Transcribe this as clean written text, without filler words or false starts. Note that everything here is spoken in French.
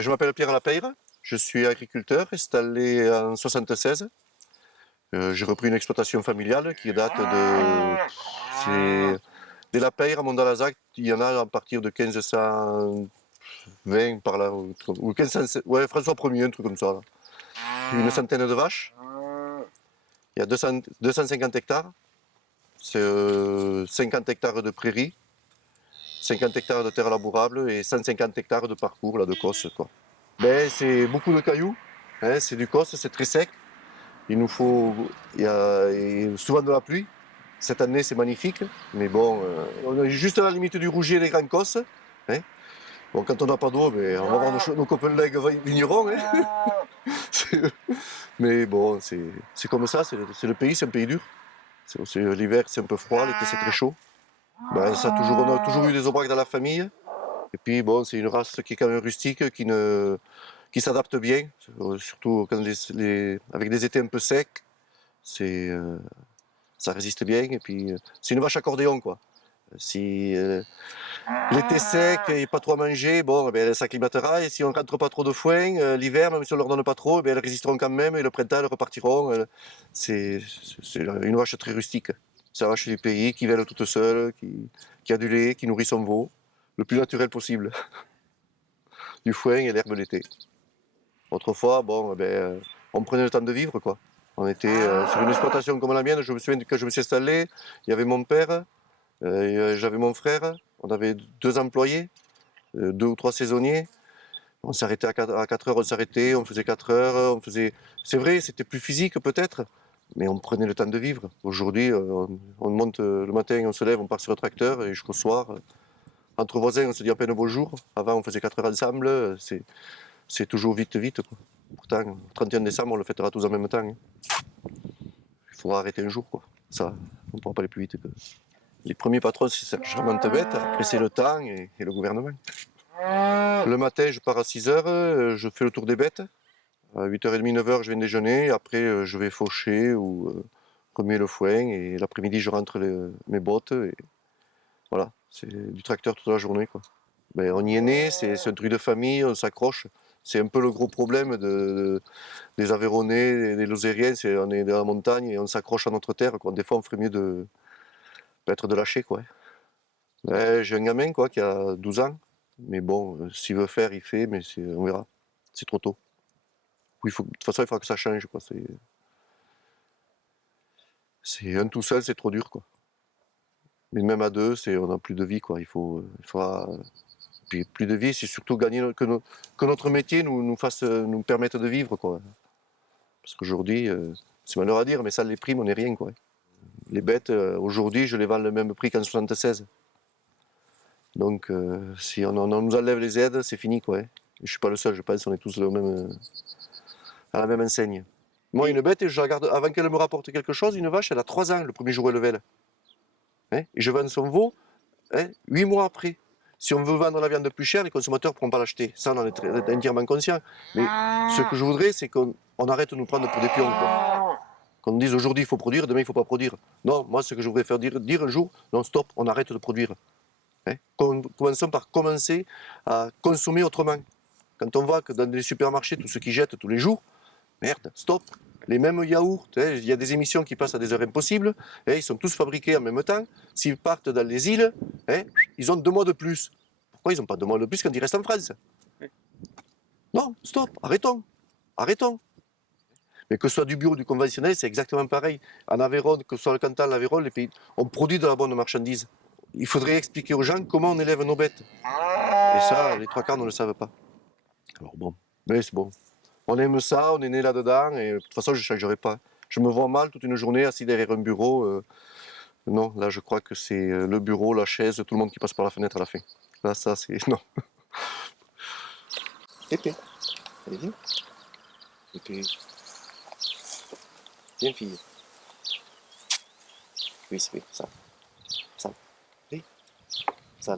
Je m'appelle Pierre Lapeyre, je suis agriculteur installé en 1976. J'ai repris une exploitation familiale qui date de... C'est des Lapeyre à Mondalazac, il y en a à partir de 1520 par là, ou 1500, ouais, François Ier, un truc comme ça. Là. Une centaine de vaches, il y a 250 hectares, c'est 50 hectares de prairies, 50 hectares de terres labourables et 150 hectares de parcours là, de cosses. Quoi. Ben, c'est beaucoup de cailloux, hein, c'est du cosse, c'est très sec. Il nous faut il y a souvent de la pluie. Cette année, c'est magnifique, mais bon, on est juste à la limite du rougier et des grands cosses. Hein. Bon, quand on n'a pas d'eau, ben, on va voir nos collègues vignerons. Hein. Mais bon, c'est comme ça, c'est le pays, c'est un pays dur. L'hiver, c'est un peu froid, l'été, c'est très chaud. Ben, ça, on a toujours eu des aubracs dans la famille. Et puis, bon, c'est une race qui est quand même rustique, qui s'adapte bien, surtout quand avec des étés un peu secs. Ça résiste bien. Et puis, c'est une vache accordéon, quoi. Si l'été sec et pas trop à manger, bon, eh bien, elle s'acclimatera. Et si on ne rentre pas trop de foin, l'hiver, même si on ne leur donne pas trop, eh bien, elles résisteront quand même. Et le printemps, elles repartiront. C'est une vache très rustique. C'est la vache du pays qui vèle toute seule, qui a du lait, qui nourrit son veau, le plus naturel possible. Du foin et l'herbe l'été. Autrefois, bon, on prenait le temps de vivre, quoi. On était sur une exploitation comme la mienne. Je me souviens quand je me suis installé, il y avait mon père, j'avais mon frère, on avait 2 employés, 2 ou 3 saisonniers. On s'arrêtait à 4 heures, on s'arrêtait, on faisait 4 heures, C'est vrai, c'était plus physique peut-être, mais on prenait le temps de vivre. Aujourd'hui, on monte le matin, on se lève, on part sur le tracteur et jusqu'au soir. Entre voisins, on se dit à peine bonjour. Avant, on faisait 4 heures ensemble. C'est toujours vite, vite, quoi. Pourtant, le 31 décembre, on le fêtera tous en même temps. Hein. Il faudra arrêter un jour, quoi. Ça, on ne pourra pas aller plus vite que... Les premiers patrons, c'est Charmante Bête, après c'est le temps et le gouvernement. Le matin, je pars à 6 heures, je fais le tour des bêtes. À 8h30, 9h, je viens déjeuner. Après, je vais faucher ou remuer le foin. Et l'après-midi, je rentre mes bottes. Et voilà, c'est du tracteur toute la journée, quoi. Ben, on y est né, c'est un truc de famille, on s'accroche. C'est un peu le gros problème des Aveyronnais, des Lozériens, on est dans la montagne et on s'accroche à notre terre. Quoi. Des fois, on ferait mieux peut-être de lâcher. Quoi. Ben, j'ai un gamin quoi, qui a 12 ans, mais bon, s'il veut faire, il fait, mais on verra. C'est trop tôt. De toute façon, il faudra que ça change. Quoi. C'est un tout seul, c'est trop dur. Quoi. Mais même à deux, on n'a plus de vie. Quoi. Il faudra puis plus de vie, c'est surtout gagner que notre métier nous permette de vivre. Quoi. Parce qu'aujourd'hui, c'est malheureux à dire, mais ça, les primes, on n'est rien. Quoi. Les bêtes, aujourd'hui, je les vends le même prix qu'en 76. Donc, si on nous enlève les aides, c'est fini. Quoi. Et je ne suis pas le seul, je pense, on est tous à la même enseigne. Moi, une bête, je la garde, avant qu'elle me rapporte quelque chose, une vache, elle a 3 ans le premier jour où elle levelle. Hein, et je vends son veau 8 mois après. Si on veut vendre la viande plus chère, les consommateurs ne pourront pas l'acheter. Ça, on en est entièrement conscient. Mais ce que je voudrais, c'est qu'on arrête de nous prendre pour des pions. Quoi. Qu'on dise aujourd'hui il faut produire, demain il ne faut pas produire. Non, moi, ce que je voudrais faire dire un jour, non, stop, on arrête de produire. Hein. Commençons par commencer à consommer autrement. Quand on voit que dans les supermarchés, tout ce qu'ils jettent tous les jours, merde, stop. Les mêmes yaourts, il y a des émissions qui passent à des heures impossibles, ils sont tous fabriqués en même temps. S'ils partent dans les îles, ils ont 2 mois de plus. Pourquoi ils n'ont pas 2 mois de plus quand ils restent en France? Non, stop, arrêtons. Arrêtons. Mais que ce soit du bio ou du conventionnel, c'est exactement pareil. En Aveyron, que ce soit le Cantal, l'Aveyron, les pays, on produit de la bonne marchandise. Il faudrait expliquer aux gens comment on élève nos bêtes. Et ça, les 3 quarts ne le savent pas. Alors bon, mais c'est bon. On aime ça, on est né là-dedans, et de toute façon, je ne changerai pas. Je me vois mal toute une journée assis derrière un bureau. Non, là, je crois que c'est le bureau, la chaise, tout le monde qui passe par la fenêtre à la fin. Là, ça, c'est... Non. Épée. Allez, viens. Épée. Viens, fille. Oui, c'est ça. Ça. Oui. Ça.